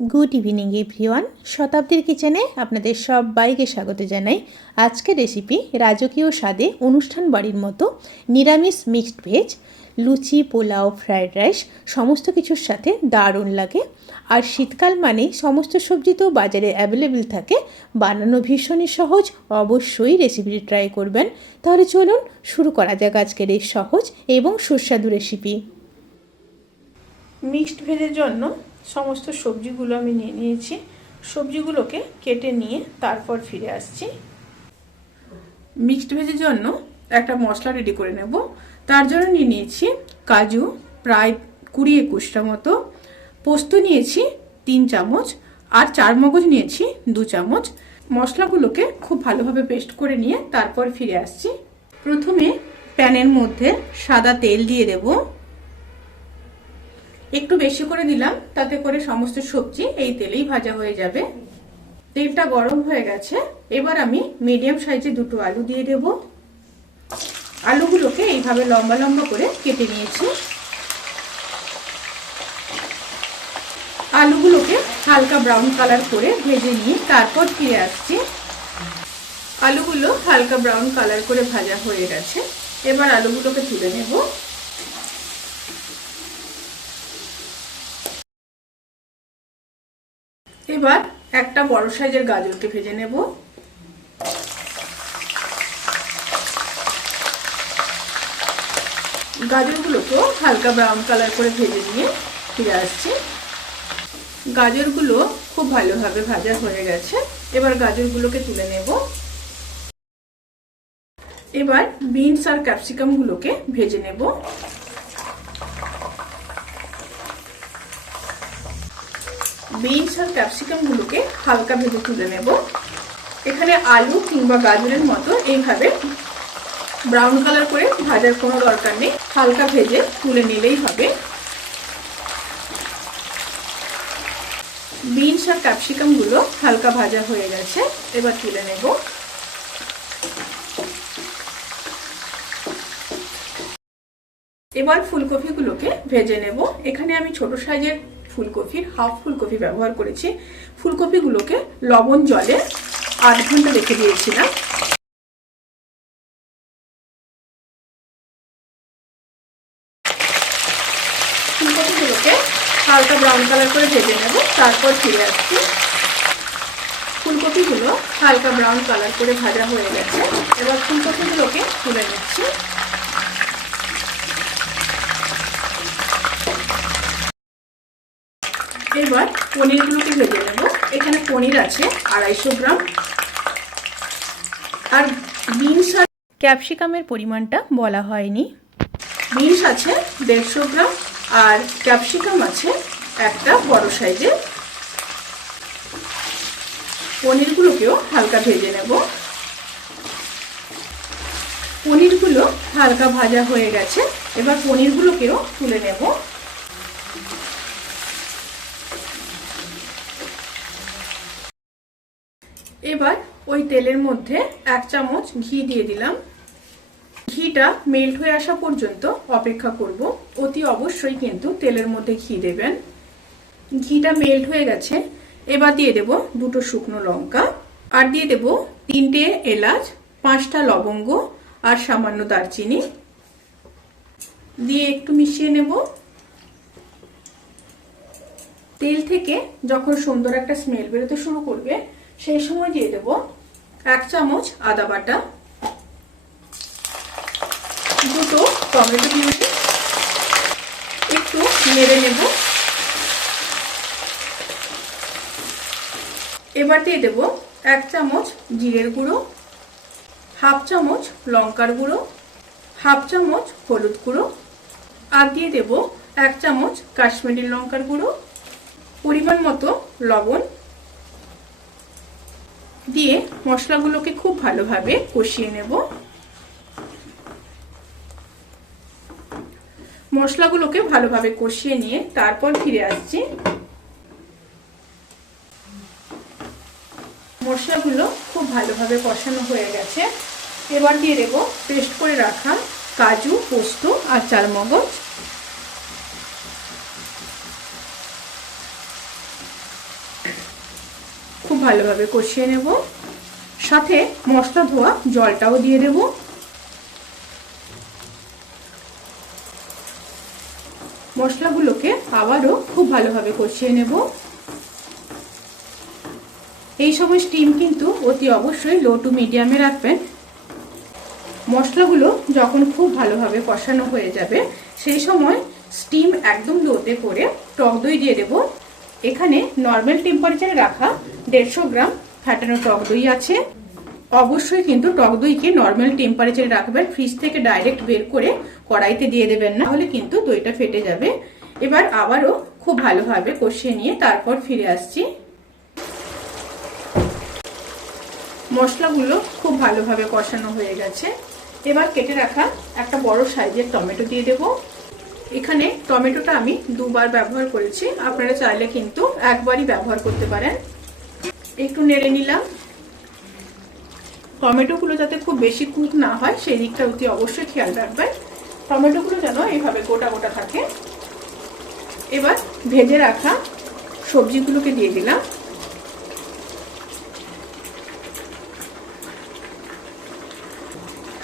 Good evening, everyone. শতাব্দীর কিচেনে আপনাদের সবাইকে স্বাগত জানাই। আজকের রেসিপি, রাজকীয় স্বাদে অনুষ্ঠান বাড়ির মতো নিরামিষ mixed veg, luchi, pulao, fried rice, সমস্ত কিছুর সাথে দারুণ লাগে। আর শীতকাল মানে সমস্ত সবজি তো বাজারে অ্যাভেলেবেল থাকে, বানানো ভীষণই সহজ, অবশ্যই রেসিপিটি ট্রাই করবেন। তাহলে চলুন শুরু করা যাক আজকের এই সহজ এবং সুস্বাদু রেসিপি। মিক্সড ভেজের জন্য সমস্ত সবজিগুলো আমি নিয়ে নিয়েছি। সবজিগুলোকে কেটে নিয়ে তারপর ফিরে আসছি। মিক্সড ভেজের জন্য একটা মশলা রেডি করে নেব। তার জন্য নিয়ে নিয়েছি কাজু, প্রায় কুড়ি একুশটা মতো। পোস্ত নিয়েছি তিন চামচ আর চার মগজ নিয়েছি দু চামচ। মশলাগুলোকে খুব ভালোভাবে পেস্ট করে নিয়ে তারপর ফিরে আসছি। প্রথমে প্যানের মধ্যে সাদা তেল দিয়ে দেবো। একটু বেশি করে দিলাম তাতে করে সমস্ত সবজি এই তেলেই ভাজা হয়ে যাবে। তেলটা গরম হয়ে গেছে, এবার আমি মিডিয়াম সাইজে দুটো আলু দিয়ে দেব। আলুগুলোকে এইভাবে লম্বা লম্বা করে কেটে নিয়েছি। আলুগুলোকে হালকা ব্রাউন কালার করে ভেজে নিয়ে তারপর ফিরে আসছি। আলুগুলো হালকা ব্রাউন কালার করে ভাজা হয়ে গেছে, এবার আলুগুলোকে তুলে নেব। এবার একটা বড় সাইজের গাজরকে ভেজে নেব। গাজরগুলোকেও হালকা ব্রাউন কালার করে ভেজে নিয়ে ফিরে আসছি। গাজরগুলো খুব ভালোভাবে ভাজা হয়ে গেছে। এবার গাজরগুলোকে তুলে নেব। এবার বিনস আর ক্যাপসিকামগুলোকে ভেজে নেব। বিনস আর ক্যাপসিকামগুলোকে হালকা ভেজে তুলে নেব। এখানে আলু কিংবা গাজরের মতো এইভাবে ব্রাউন কালার করে ভাজার কোনো দরকার নেই, হালকা ভেজে তুলে নিলেই হবে। বিনস আর ক্যাপসিকামগুলো হালকা ভাজা হয়ে গেছে, এবার তুলে নেব। এবার ফুলকপিগুলোকে ভেজে নেব। এখানে আমি ছোট সাইজের ফুলকপির হাফ ফুলকপি ব্যবহার করেছি। ফুলকপিগুলোকে লবণ জলে আধ ঘণ্টা রেখে দিয়েছিলাম। ফুলকপিগুলোকে হালকা ব্রাউন কালার করে ভেজে নেব, তারপর ফিরে আসছি। ফুলকপিগুলো হালকা ব্রাউন কালার করে ভাজা হয়ে গেছে। এবার ফুলকপিগুলোকে তুলে নিচ্ছি। এবার পনিরগুলোকে ভেজে নেব। এখানে পনির আছে আড়াইশো গ্রাম। আর বিনস আর ক্যাপসিকামের পরিমাণটা বলা হয়নি। বিনস আছে দেড়শো গ্রাম আর ক্যাপসিকাম আছে একটা বড় সাইজের। পনিরগুলোকেও হালকা ভেজে নেব। পনিরগুলো হালকা ভাজা হয়ে গেছে। এবার পনিরগুলোকেও তুলে নেব। এবার ওই তেলের মধ্যে এক চামচ ঘি দিয়ে দিলাম। ঘিটা মেল্ট হয়ে আসা পর্যন্ত অপেক্ষা করব। অতি অবশ্যই কিন্তু তেলের মধ্যে ঘি দেবেন। ঘিটা মেল্ট হয়ে গেছে। এবার দিয়ে দেব দুটো শুকনো লঙ্কা আর দিয়ে দেব তিনটে এলাচ, পাঁচটা লবঙ্গ আর সামান্য দারচিনি। দিয়ে একটু মিশিয়ে নেব। তেল থেকে যখন সুন্দর একটা স্মেল বেরোতে শুরু করবে সেই সময় দিয়ে দেব এক চামচ আদা বাটা, দুটো টমেটো দিয়ে একটু নেড়ে নেব। এবার দিয়ে দেব এক চামচ জিরের গুঁড়ো, হাফ চামচ লঙ্কার গুঁড়ো, হাফ চামচ হলুদ গুঁড়ো, আর দিয়ে দেব এক চামচ কাশ্মীরি লঙ্কার গুঁড়ো, পরিমাণ মতো লবণ। দিয়ে মশলাগুলোকে খুব ভালোভাবে কষিয়ে নেব। মশলাগুলোকে ভালোভাবে কষিয়ে নিয়ে তারপর ফিরে আসছি। মশলাগুলো খুব ভালোভাবে কষানো হয়ে গেছে। এবার দিয়ে দেবো পেস্ট করে রাখা কাজু, পোস্ত আর চারমগজ। খুব ভালোভাবে কষিয়ে নেব। সাথে মশলা ধোয়া জলটাও দিয়ে দেব। মশলাগুলোকে আবারও খুব ভালোভাবে কষিয়ে নেব। এই সময় স্টিম কিন্তু অতি অবশ্যই লো টু মিডিয়ামে রাখবেন। মশলাগুলো যখন খুব ভালোভাবে কষানো হয়ে যাবে, সেই সময় স্টিম একদম লোতে করে টক দই দিয়ে দেব। এখানে নর্মাল টেম্পারেচারে রাখা দেড়শো গ্রাম ফাটানো টক দই আছে। অবশ্যই কিন্তু টক দইকে নর্মাল টেম্পারেচারে রাখবেন ফ্রিজ থেকে ডাইরেক্ট বের করে কড়াইতে দিয়ে দেবেন না, তাহলে কিন্তু দইটা ফেটে যাবে। এবার আবারও খুব ভালোভাবে কষিয়ে নিয়ে তারপর ফিরে আসছি। মশলাগুলো খুব ভালোভাবে কষানো হয়ে গেছে। এবার কেটে রাখা একটা বড় সাইজের টমেটো দিয়ে দেব। এখানে টমেটোটা আমি দুবার ব্যবহার করেছি। আপনারা চাইলে কিন্তু একবারই ব্যবহার করতে পারেন। একটু নেড়ে নিলাম। টমেটোগুলো যাতে খুব বেশি কুক না হয়, সেই দিকটা অতি অবশ্যই খেয়াল রাখবেন। টমেটোগুলো যেন এইভাবে গোটা গোটা থাকে। এবার ভেজে রাখা সবজিগুলোকে দিয়ে দিলাম।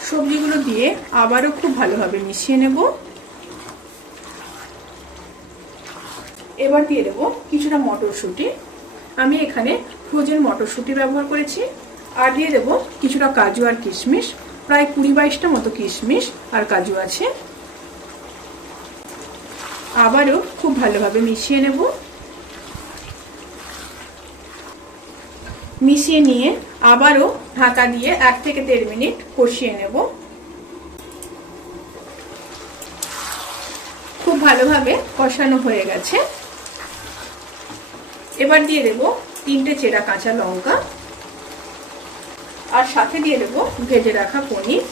সবজিগুলো দিয়ে আবারও খুব ভালোভাবে মিশিয়ে নেব। এবার দিয়ে দেবো কিছুটা মটরশুঁটি। আমি এখানে ফ্রোজেন মটরশুঁটি ব্যবহার করেছি। আর দিয়ে দেবো কিছুটা কাজু আর কিশমিশ। প্রায় কুড়ি বাইশটা মতো কিশমিশ আর কাজু আছে। আবারও খুব ভালোভাবে মিশিয়ে নেব। মিশিয়ে নিয়ে আবারও ঢাকা দিয়ে এক থেকে দেড় মিনিট কষিয়ে নেব। খুব ভালোভাবে কষানো হয়ে গেছে। এবার দিয়ে দেব তিনটে চেরা কাঁচা লঙ্কা। আর সাথে দিয়ে দেব ভেজে রাখা পনির।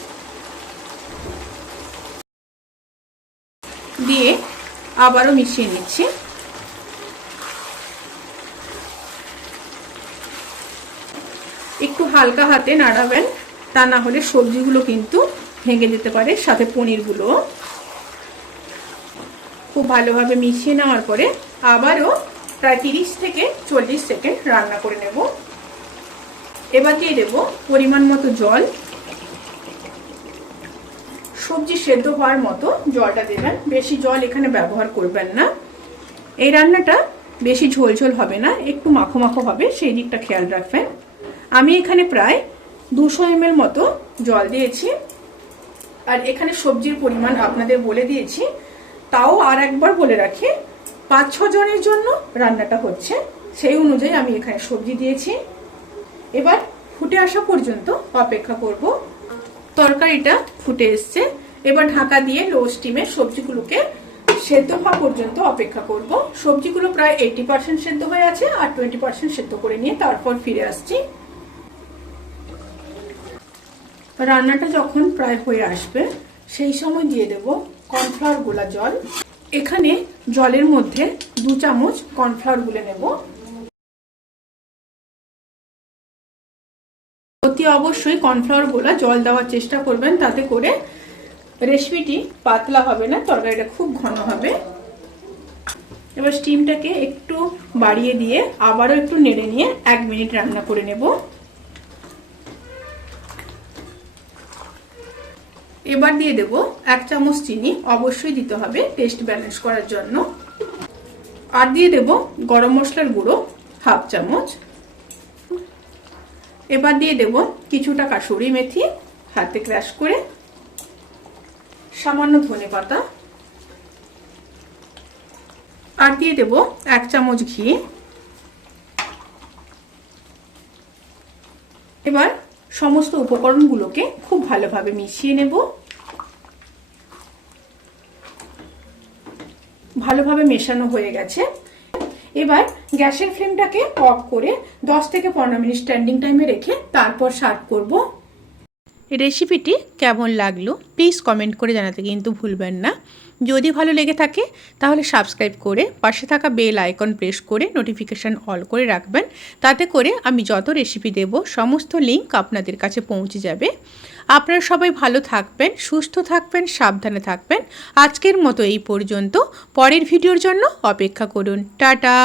দিয়ে আবারও মিশিয়ে নিচ্ছি। একটু হালকা হাতে নাড়াবেন, তা না হলে সবজিগুলো কিন্তু ভেঙে যেতে পারে, সাথে পনিরগুলো খুব ভালোভাবে মিশিয়ে নেওয়ার পরে আবারও প্রায় তিরিশ থেকে চল্লিশ সেকেন্ড রান্না করে নেব। এবার দিয়ে দেব পরিমাণ মতো জল। সবজি সেদ্ধ হওয়ার মতো জলটা দেবেন বেশি জল এখানে ব্যবহার করবেন না। এই রান্নাটা বেশি ঝোল ঝোল হবে না, একটু মাখো মাখো হবে, সেই দিকটা খেয়াল রাখবেন। আমি এখানে প্রায় দুশো এম মতো জল দিয়েছি। আর এখানে সবজির পরিমাণ আপনাদের বলে দিয়েছি, তাও আর একবার বলে রাখি পাঁচ ছ জনের জন্য রান্নাটা হচ্ছে। সেই অনুযায়ী আমি এখানে সবজি দিয়েছি। এবার ফুটে আসা পর্যন্ত অপেক্ষা করব। তরকারিটা ফুটে এসছে। এবার ঢাকা দিয়ে লো স্টিমে সবজিগুলোকে সেদ্ধ হওয়া পর্যন্ত অপেক্ষা করব। সবজিগুলো প্রায় এইটি পার্সেন্ট সেদ্ধ হয়ে আছে আর টোয়েন্টি পার্সেন্ট সেদ্ধ করে নিয়ে তারপর ফিরে আসছি। রান্নাটা যখন প্রায় হয়ে আসবে, সেই সময় দিয়ে দেব কর্নফ্লাওয়ার গোলা জল। এখানে জলের মধ্যে দু চামচ কর্নফ্লাওয়ার গুলে নেব। অতি অবশ্যই কর্নফ্লাওয়ার গোলা জল দেওয়ার চেষ্টা করবেন, তাতে করে রেসিপিটি পাতলা হবে না, তরকারিটা খুব ঘন হবে। এবার স্টিমটাকে একটু বাড়িয়ে দিয়ে আবারও একটু নেড়ে নিয়ে এক মিনিট রান্না করে নেব। এবার দিয়ে দেব এক চামচ চিনি। অবশ্যই দিতে হবে টেস্ট ব্যালেন্স করার জন্য। আর দিয়ে দেব গরম মশলার গুঁড়ো, হাফ চামচ। এবার দিয়ে দেব কিছুটা কাসুরি মেথি, হাতে ক্র্যাশ করে। সামান্য ধনে পাতা। আর দিয়ে দেব এক চামচ ঘি। এবার সমস্ত উপকরণগুলোকে খুব ভালোভাবে মিশিয়ে নেব। ভালোভাবে মেশানো হয়ে গেছে। এবার গ্যাসের ফ্লেমটাকে অফ করে 10 থেকে পনেরো মিনিট স্ট্যান্ডিং টাইমে রেখে তারপর সার্ভ করব। রেসিপিটি কেমন লাগল প্লিজ কমেন্ট করে জানাতে কিন্তু ভুলবেন না। যদি ভালো লেগে থাকে তাহলে সাবস্ক্রাইব করে পাশে থাকা বেল আইকন প্রেস করে নোটিফিকেশান অল করে রাখবেন। তাতে করে আমি যত রেসিপি দেব, সমস্ত লিঙ্ক আপনাদের কাছে পৌঁছে যাবে। আপনারা সবাই ভালো থাকবেন, সুস্থ থাকবেন, সাবধানে থাকবেন। আজকের মতো এই পর্যন্ত। পরের ভিডিওর জন্য অপেক্ষা করুন। টাটা!